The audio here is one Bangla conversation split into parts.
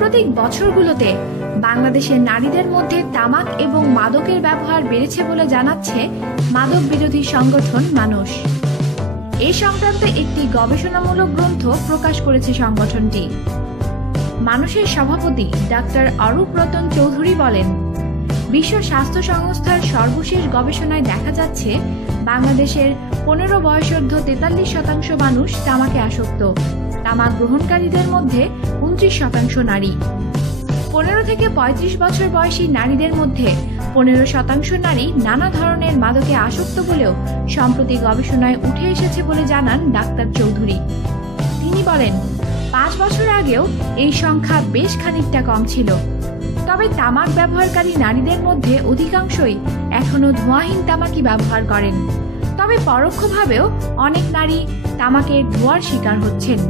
সাম্প্রতিক বছরগুলোতে বাংলাদেশের নারীদের মধ্যে তামাক এবং মাদকের ব্যবহার বেড়েছে বলে জানাচ্ছে মাদক বিরোধী সংগঠন মানুষ। এই সংক্রান্ত একটি গবেষণামূলক গ্রন্থ প্রকাশ করেছে সংগঠনটি। মানুষের সভাপতি ডাক্তার অরূপ রতন চৌধুরী বলেন, বিশ্ব স্বাস্থ্য সংস্থার সর্বশেষ গবেষণায় দেখা যাচ্ছে বাংলাদেশের 15 বয়সোর্ধ্ব 43% মানুষ তামাকে আসক্ত। তামাক গ্রহণকারীদের মধ্যে 29% নারী। 15 থেকে 35 বছর বয়সী নারীদের মধ্যে 15% নারী নানা ধরনের মাদকে আসক্ত বলেও সম্প্রতি গবেষণায় উঠে এসেছে বলে জানান ডাক্তার চৌধুরী। তিনি বলেন, 5 বছর আগেও এই সংখ্যা বেশ খানিকটা কম ছিল। তবে তামাক ব্যবহারকারী নারীদের মধ্যে অধিকাংশই এখনো ধোঁয়াহীন তামাকই ব্যবহার করেন। তবে পরোক্ষভাবেও অনেক নারী তামাকের ধোঁয়ার শিকার হচ্ছেন।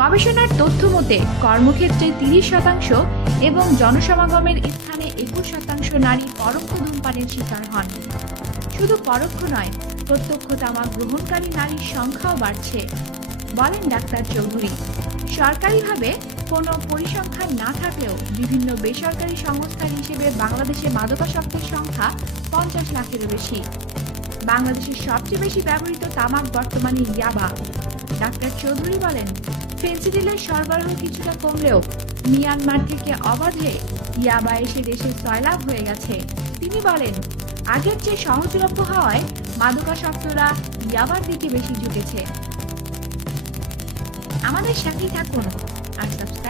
গবেষণার তথ্য মতে কর্মক্ষেত্রে 30% এবং জনসমাগমের স্থানে 21% নারী পরোক্ষ ধূমপানের শিকার হন। শুধু পরোক্ষ নয়, প্রত্যক্ষ তামাক গ্রহণকারী নারীর সংখ্যাও বাড়ছে, বলেন ডাক্তার চৌধুরী। সরকারিভাবে কোনো পরিসংখ্যান না থাকলেও বিভিন্ন বেসরকারি সংস্থার হিসেবে বাংলাদেশে মাদকাসক্তের সংখ্যা 50 লাখেরও বেশি। বাংলাদেশের সবচেয়ে বেশি ব্যবহৃত তামাক বর্তমানে ইয়াবা। ডাক্তার চৌধুরী বলেন, ফেন্সিডিলের সরবরাহ কিছুটা কমলেও মিয়ানমার থেকে অবাধে ইয়াবা এসে দেশে সয়লাভ হয়ে গেছে। তিনি বলেন, আগের চেয়ে সহজলভ্য হওয়ায় মাদকাসক্তরা ইয়াবার দিকে বেশি ঝুঁকেছে। আমাদের সাথেই থাকুন আর সাবস্ক্রাইব